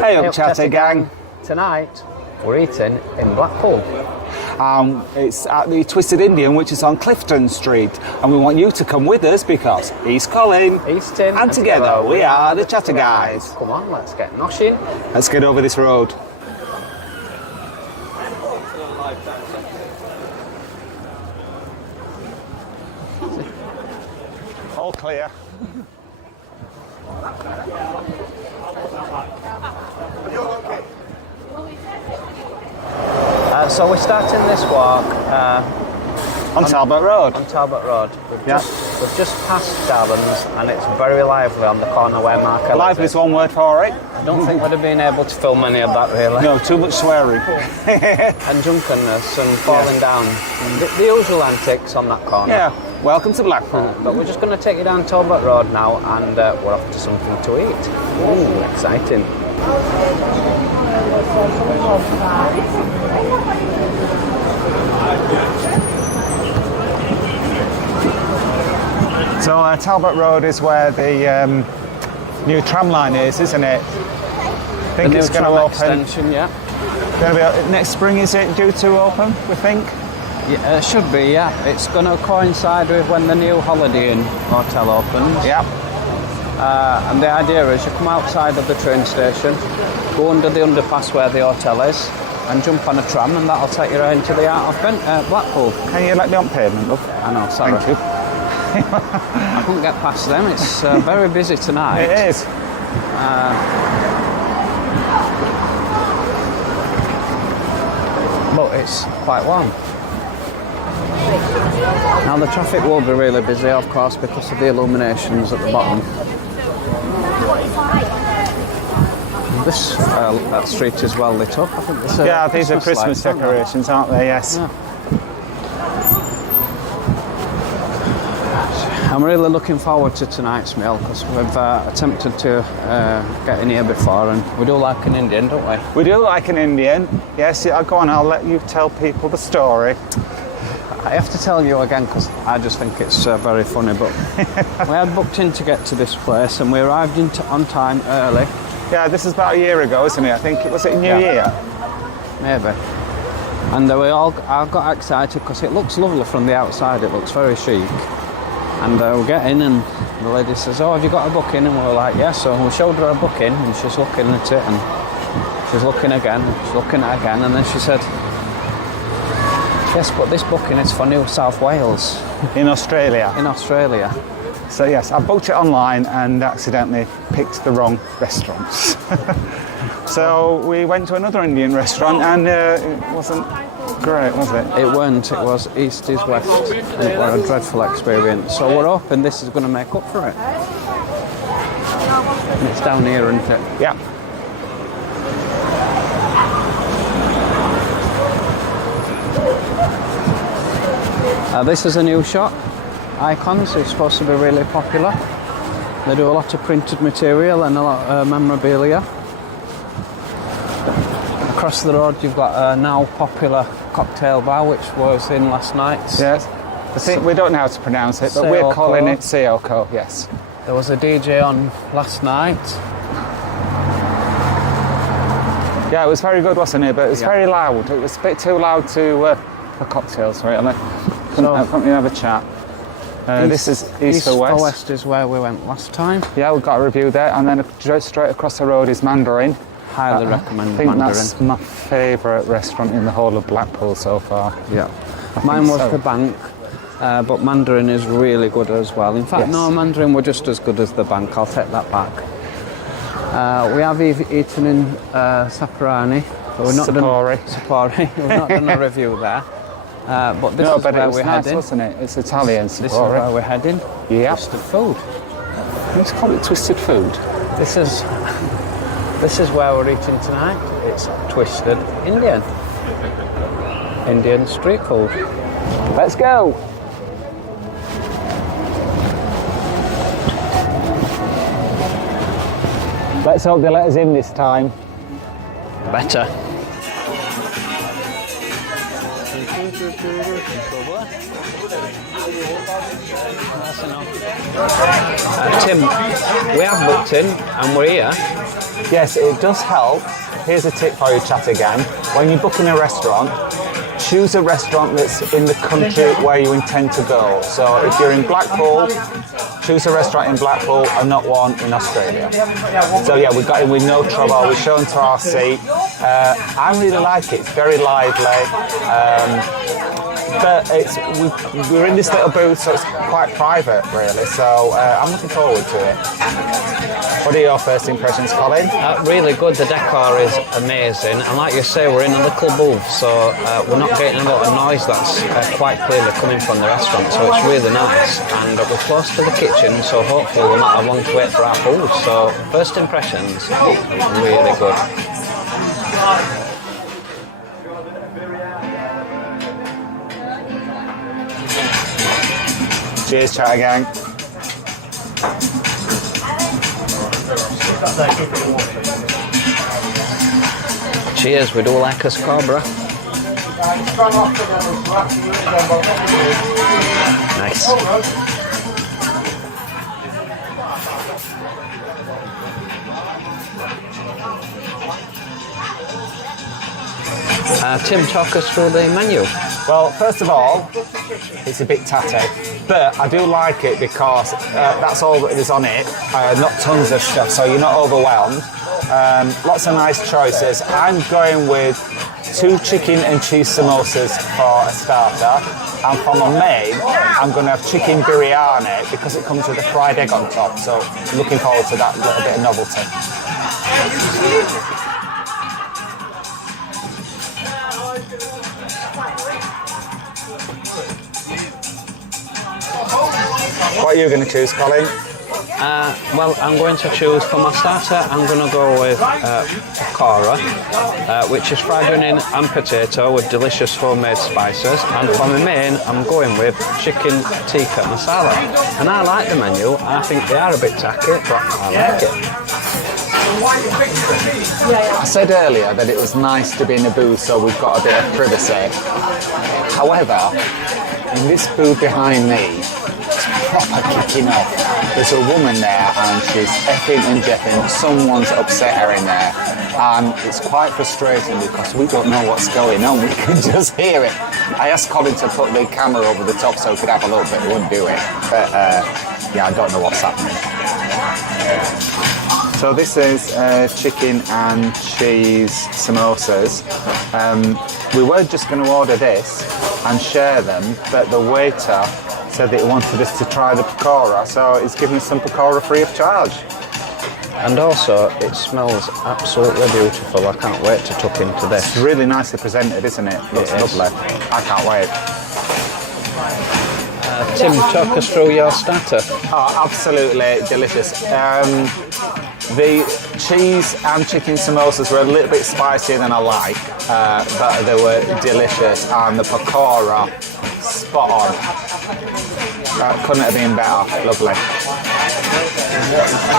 Hey up, chatty gang. Tonight, we're eating in Blackpool. It's at the Twisted Indian, which is on Clifton Street, and we want you to come with us because he's Colin, He's Tim, and together we are the Chatter Guys. Come on, let's get noshing. Let's get over this road. All clear. So we're starting this walk On Talbot Road. on Talbot Road. We've just passed Darwin's, and it's very lively on the corner where Mark Lively is one word for it. I don't think we'd have been able to film any of that really. No, too much swearing. And drunkenness and falling down. The usual antics on that corner. Yeah, welcome to Blackpool. But we're just going to take you down Talbot Road now, and we're off to something to eat. Ooh, exciting. So Talbot Road is where the new tram line is, isn't it? I think it's going to open. Extension, yeah. Going to be next spring, is it due to open, we think? Yeah, it should be, yeah. It's going to coincide with when the new Holiday Inn hotel opens. Yeah. And the idea is you come outside of the train station, go under the underpass where the hotel is, and jump on a tram, and that'll take you right into the heart of Blackpool. Can you let me on pavement, love? I know, sorry. Thank you. I couldn't get past them. It's very busy tonight. It is. But it's quite warm. Now the traffic will be really busy, of course, because of the illuminations at the bottom. This that street is well lit up. I think this, these are Christmas decorations, aren't they? Yes. Yeah. I'm really looking forward to tonight's meal because we've attempted to get in here before, and we do like an Indian, don't we? We do like an Indian. Yes, yeah, go on, I'll let you tell people the story. I have to tell you again because I just think it's very funny, but we had booked in to get to this place and we arrived on time early. Yeah, this is about a year ago, isn't it? I think it was New Year? Maybe. And I got excited because it looks lovely from the outside, it looks very chic. And we get in and the lady says, "Oh, have you got a booking?" And we're like, "Yeah." So we showed her a booking and she's looking at it and she's looking again, she's looking at it again, and then she said, "Yes, but this booking is for New South Wales." In Australia. In Australia. So yes, I booked it online and accidentally picked the wrong restaurants. So we went to another Indian restaurant and it wasn't great, was it? It weren't, it was East is West, and it was a dreadful experience. So we're hoping this is going to make up for it. And it's down here, isn't it? Yeah. This is a new shop. Icons is supposed to be really popular. They do a lot of printed material and a lot of memorabilia. Across the road you've got a now popular cocktail bar which was in last night. Yes. I think we don't know how to pronounce it, but we're calling it Seoko, yes. There was a DJ on last night. Yeah, it was very good, wasn't it? But it was very loud. It was a bit too loud for cocktails, really. Couldn't really have a chat. This is East or West. West is where we went last time. Yeah, we got a review there, and then straight across the road is Mandarin. Highly recommend I think Mandarin. That's my favourite restaurant in the whole of Blackpool so far. Yeah. Mine was the Bank, but Mandarin is really good as well. In fact, no, Mandarin were just as good as the Bank. I'll take that back. We have eaten in Saparani. Sapori. We've not done a review there. But this is where we're heading. Wasn't it? It's Italian. This is where we're heading. Yeah. Twisted food. Let's call it Twisted Food. This is where we're eating tonight. It's Twisted Indian. Indian street food. Let's go. Let's hope they let us in this time. Better. Tim, we have booked in and we're here. Yes, it does help. Here's a tip for you, chat again. When you're booking a restaurant, choose a restaurant that's in the country where you intend to go. So if you're in Blackpool, choose a restaurant in Blackpool and not one in Australia. So yeah, we got in with no trouble. We're shown to our seat. I really like it. It's very lively. But we're in this little booth, so it's quite private, really. So I'm looking forward to it. What are your first impressions, Colin? Really good. The decor is amazing, and like you say, we're in a little booth, so we're not getting a lot of noise that's quite clearly coming from the restaurant. So it's really nice, and we're close to the kitchen, so hopefully we'll not have long to wait for our food. So first impressions, really good. Cheers, chat gang. Cheers, we do like a Scarborough. Nice. Tim, talk us through the menu. Well, first of all, it's a bit tatty, but I do like it because that's all that is on it, not tons of stuff, so you're not overwhelmed. Lots of nice choices. I'm going with 2 chicken and cheese samosas for a starter, and for my main, I'm going to have chicken biryani because it comes with a fried egg on top, so looking forward to that little bit of novelty. What are you going to choose, Colin? Well, I'm going to choose, for my starter, I'm going to go with pakora, which is fried onion and potato with delicious homemade spices. And for my main, I'm going with chicken tikka masala. And I like the menu. I think they are a bit tacky, but I like it. I said earlier that it was nice to be in a booth, so we've got a bit of privacy. However, in this booth behind me, proper kicking off. There's a woman there and she's effing and jeffing. Someone's upset her in there. And it's quite frustrating because we don't know what's going on. We can just hear it. I asked Colin to put the camera over the top so we could have a look, but he wouldn't do it. But yeah, I don't know what's happening. So this is chicken and cheese samosas. We were just going to order this and share them, but the waiter said that he wanted us to try the pakora, so he's giving us some pakora free of charge. And also, it smells absolutely beautiful. I can't wait to tuck into this. It's really nicely presented, isn't it? Looks lovely. I can't wait. Tim, talk us through your starter. Oh, absolutely delicious. The cheese and chicken samosas were a little bit spicier than I like, but they were delicious, and the pakora, spot on. Couldn't have been better. Lovely.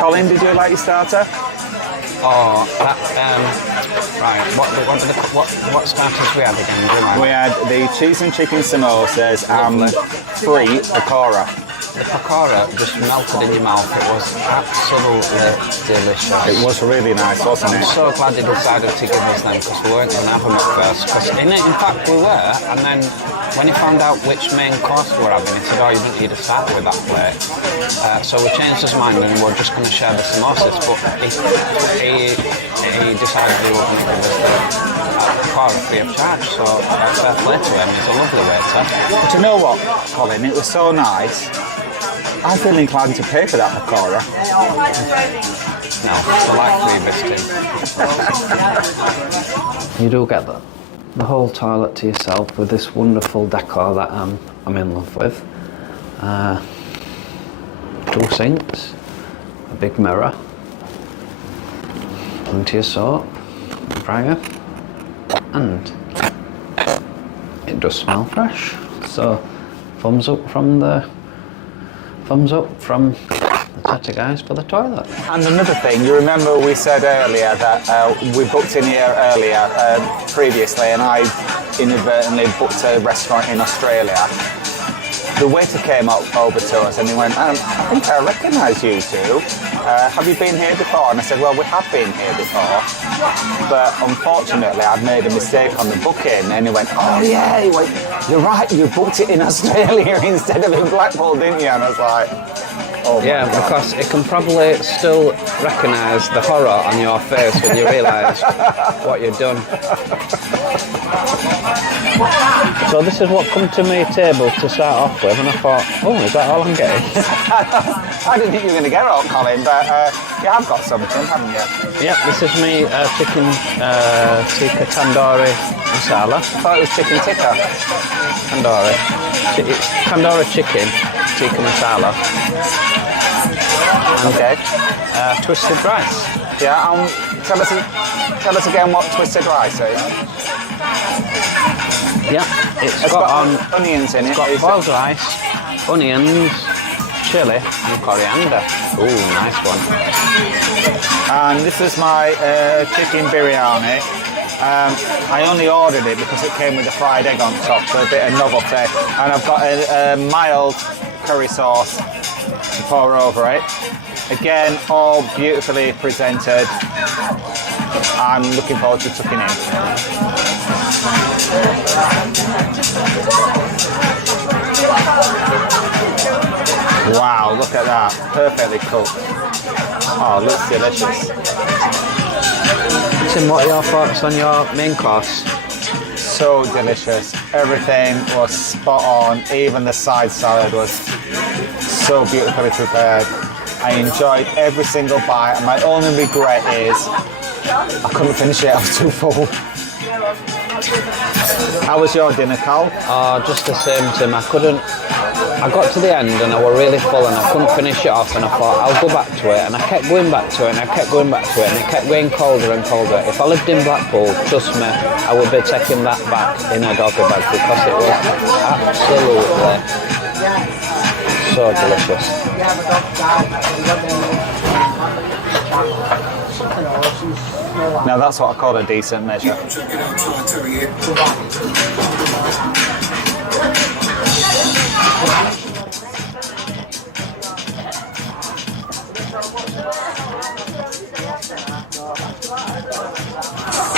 Colin, did you like your starter? Oh, that, right. What starters we had again? We had the cheese and chicken samosas and free pakora. The pakora just melted in your mouth. It was absolutely delicious. It was really nice, wasn't it? I'm so glad they decided to give us them because we weren't going to have them at first. Because in fact, we were, and then when he found out which main course we were having, he said, "Oh, you didn't need to start with that plate." So we changed his mind and we're just going to share the samosas. But he decided he was going to give us the pakora free of charge. So fair play to him. He's a lovely waiter. But you know what, Colin? It was so nice. I feel inclined to pay for that pakora. No, I like free visiting. You do get the whole toilet to yourself with this wonderful decor that I'm in love with. 2 sinks, a big mirror, plenty of soap, dryer, and it does smell fresh. So thumbs up from That's it, guys, for the toilet. And another thing, you remember we said earlier that we booked in here earlier, previously, and I inadvertently booked a restaurant in Australia. The waiter came over to us and he went, I think I recognise you two. Have you been here before? And I said, well, we have been here before. But unfortunately, I'd made a mistake on the booking. And he went, oh yeah, he went, you're right, you booked it in Australia instead of in Blackpool, didn't you? And I was like, oh my yeah, God. Because it can probably still recognise the horror on your face when you realise what you've done. So this is what come to my table to start off with, and I thought, oh, is that all I'm getting? I didn't think you were going to get it, Colin, but you have got something, haven't you? Yep, this is me chicken tikka tandoori masala. I thought it was chicken tikka. Tandoori. Tandoori chicken tikka masala. And Okay. twisted rice. Yeah, tell us again what twisted rice is. Yeah, it's got onions in it. It's got boiled rice, onions, chilli and coriander. Ooh, nice one. And this is my chicken biryani. I only ordered it because it came with a fried egg on top, so a bit of novelty. And I've got a mild curry sauce to pour over it. Again, all beautifully presented. I'm looking forward to tucking in. Wow, look at that. Perfectly cooked. Oh, looks delicious. Tim, what are your thoughts on your main course? So delicious. Everything was spot on. Even the side salad was so beautifully prepared. I enjoyed every single bite, and my only regret is I couldn't finish it. I was too full. How was your dinner, Carl? Just the same, Tim. I got to the end and I were really full and I couldn't finish it off, and I thought I'll go back to it, and I kept going back to it and I kept going back to it, and it kept getting colder and colder. If I lived in Blackpool, trust me, I would be taking that back in a doggy bag because it was absolutely so delicious. Now that's what I call a decent measure.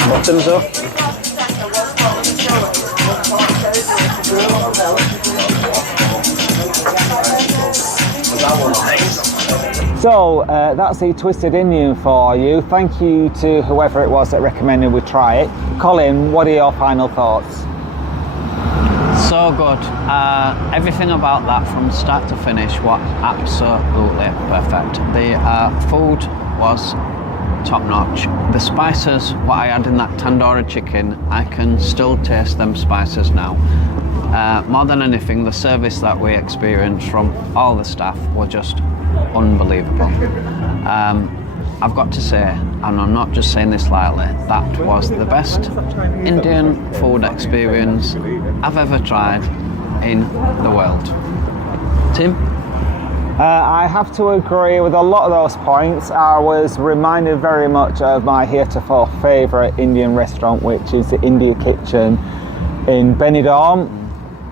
Bottoms up. So that's the Twisted Indian for you. Thank you to whoever it was that recommended we try it. Colin, what are your final thoughts? So good. Everything about that from start to finish was absolutely perfect. The food was top notch. The spices, what I had in that tandoori chicken, I can still taste them spices now. More than anything, the service that we experienced from all the staff was just unbelievable. I've got to say, and I'm not just saying this lightly, that was the best Indian food experience I've ever tried in the world. Tim? I have to agree with a lot of those points. I was reminded very much of my heretofore favourite Indian restaurant, which is the India Kitchen in Benidorm.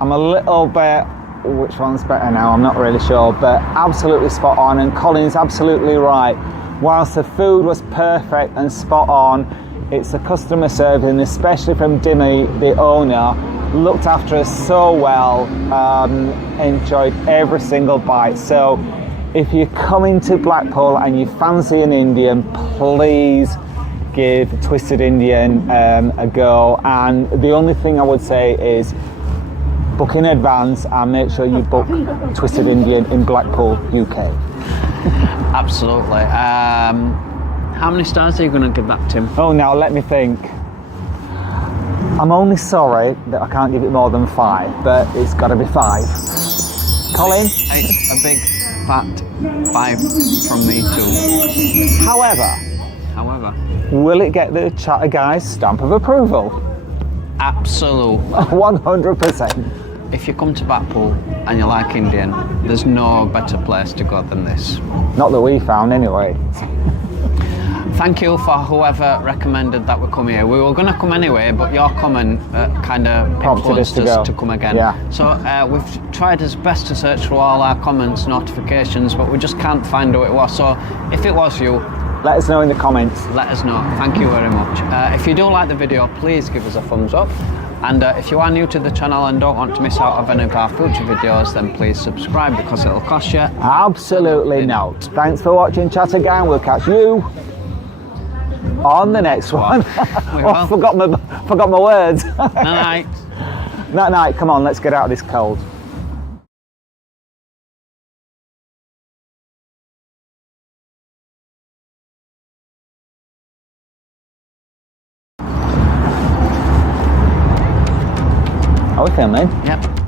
I'm a little bit, which one's better now, I'm not really sure, but absolutely spot on, and Colin's absolutely right. Whilst the food was perfect and spot on, it's the customer service, and especially from Dimmy, the owner, looked after us so well, enjoyed every single bite. So if you're coming to Blackpool and you fancy an Indian, please give Twisted Indian a go. And the only thing I would say is book in advance and make sure you book Twisted Indian in Blackpool, UK. Absolutely. How many stars are you going to give that, Tim? Oh, now let me think. I'm only sorry that I can't give it more than 5, but it's got to be 5. Colin? It's a big fat 5 from me too. However, will it get the Chatter Guys stamp of approval? Absolute. 100%. if you come to Blackpool and you like Indian, there's no better place to go than this. Not that we found anyway. Thank you for whoever recommended that we come here. We were going to come anyway, but your comment kind of Prompted us influenced us to come again. Yeah. So we've tried as best to search through all our comments, notifications, but we just can't find who it was. So if it was you, let us know in the comments. let us know. Thank you very much. If you do like the video, please give us a thumbs up. And if you are new to the channel and don't want to miss out on any of our future videos, then please subscribe because it'll cost you Absolutely not. Thanks for watching, chat again. We'll catch you on the next one. Oh, forgot my words. Night. Night. Come on, let's get out of this cold. Are we filming? Yep.